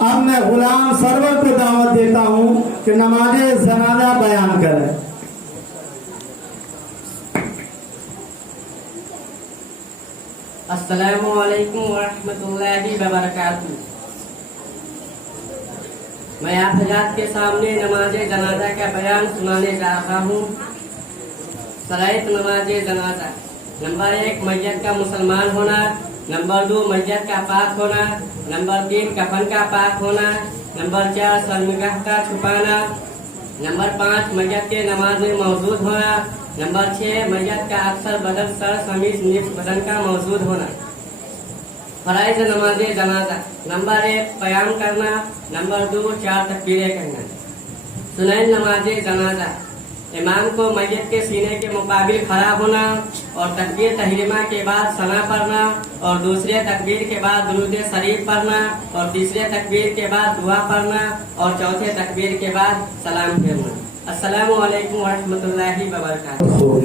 अब मैं गुलाम सरवर को दावत देता हूँ कि नमाज जनाजा बयान करें। अस्सलामु अलैकुम वरहमतुल्लाहि वबरकातुहू। मैं आप हज़रात के सामने नमाज जनाजा का बयान सुनाने जा रहा हूँ। शराइत नमाज जनाजा। नंबर 1, मैयत का मुसलमान होना। नंबर 2, मैयत का पाक होना। नंबर 3, कफन का पाक होना। नंबर 4, शर्मिगाह का छुपाना। नंबर 5, मैयत के नमाज में मौजूद होना। नंबर 6, मैयत का अक्सर बदन सर समीज निफ्स बदन का मौजूद होना। फराइज नमाज जनाजा। नंबर 1, क़याम करना। नंबर 2, 4 तकबीरें कहना। सुनैन नमाज जनाजा। इमाम को मैयत के सीने के मुकाबिल खड़ा होना और तकबीर तहरीमा के बाद सना पढ़ना और दूसरे तकबीर के बाद दुरूद शरीफ पढ़ना और तीसरे तकबीर के बाद दुआ पढ़ना और चौथे तकबीर के बाद सलाम फेरना। अस्सलामु अलैकुम वरहमतुल्लाहि वबरकातुहू।